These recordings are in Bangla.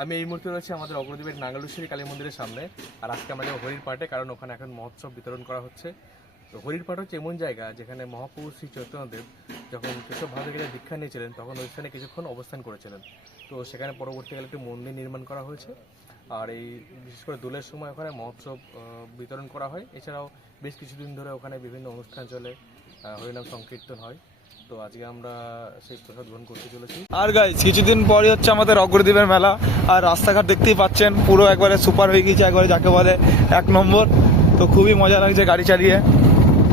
আমি এই মুহূর্তে রয়েছে আমাদের অগ্রদ্বীপের নাঙ্গলেশ্বরী কালী মন্দিরের সামনে। আর আজকে আমরা যাবো হরির পাটে, কারণ ওখানে এখন মহোৎসব বিতরণ করা হচ্ছে। তো হরির পাট হচ্ছে এমন জায়গা যেখানে মহাপ্রভু শ্রী চৈতন্যদেব যখন কেশব ভারতের কাছে দীক্ষা নিয়েছিলেন তখন ওইখানে কিছুক্ষণ অবস্থান করেছিলেন। তো সেখানে পরবর্তীকালে একটি মন্দির নির্মাণ করা হয়েছে। আর এই বিশেষ করে দোলের সময় ওখানে মহোৎসব বিতরণ করা হয়। এছাড়াও বেশ কিছুদিন ধরে ওখানে বিভিন্ন অনুষ্ঠান চলে, হরিনাম সংকীর্তন হয়। তো আজকে আমরা সেই প্রসাদ গ্রহণ করতে চলেছি। আর গাইস কিছুদিন পরই হচ্ছে আমাদের অগ্রদ্বীপের মেলা। আর রাস্তাঘাট দেখতেই পাচ্ছেন পুরো একবারে সুপার হয়ে গেছে, একবারে যাকে বলে 1 নম্বর। তো খুবই মজা লাগছে গাড়ি চালিয়ে।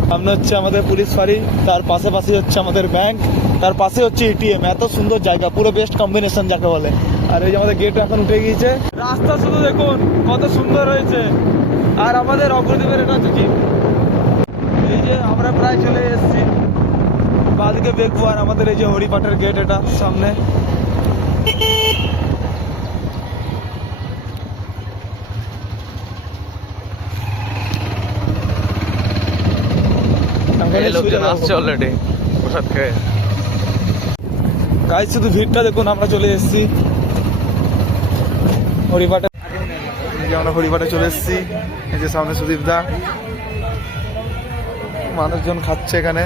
সামনে হচ্ছে আমাদের পুলিশ ফাঁড়ি, তার পাশাপাশি হচ্ছে আমাদের ব্যাংক, তার পাশে হচ্ছে এটিএম। এত সুন্দর জায়গা, পুরো বেস্ট কম্বিনেশন যাকে বলে। আর এই যে আমাদের গেট এখন উঠে গিয়েছে, রাস্তা শুধু দেখুন কত সুন্দর হয়েছে। আর আমাদের অগ্রদ্বীপের এটা হচ্ছে জিম। এই যে আমরা প্রায় চলে এসেছি, বাদিকে দেখবো। আর আমাদের এই যে হরিপাটের গেট, এটা সামনে। লোকজন আসছে অলরেডি প্রসাদ খেয়ে। গাইস শুধু ভিড়টা দেখুন, আমরা চলে এসেছি হরিপাটে। এই যে আমরা হরিপাটে চলে এসেছি। এই যে সামনে সুদীপ দা, মানুষজন খাচ্ছে এখানে।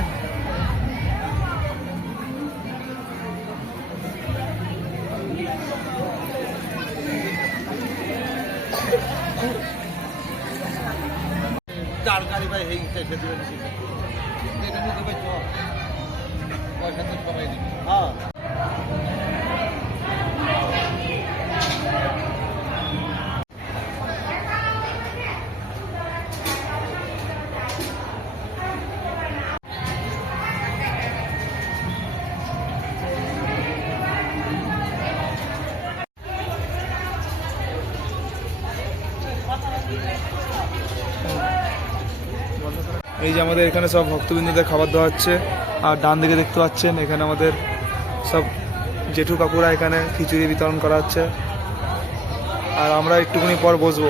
এই যে আমাদের এখানে সব ভক্তবৃন্দদের খাবার দেওয়া হচ্ছে। আর ডান দিকে দেখতে পাচ্ছেন এখানে আমাদের সব জেঠু কাকুরা এখানে খিচুড়ি বিতরণ করা হচ্ছে। আর আমরা একটুখানি পর বসবো।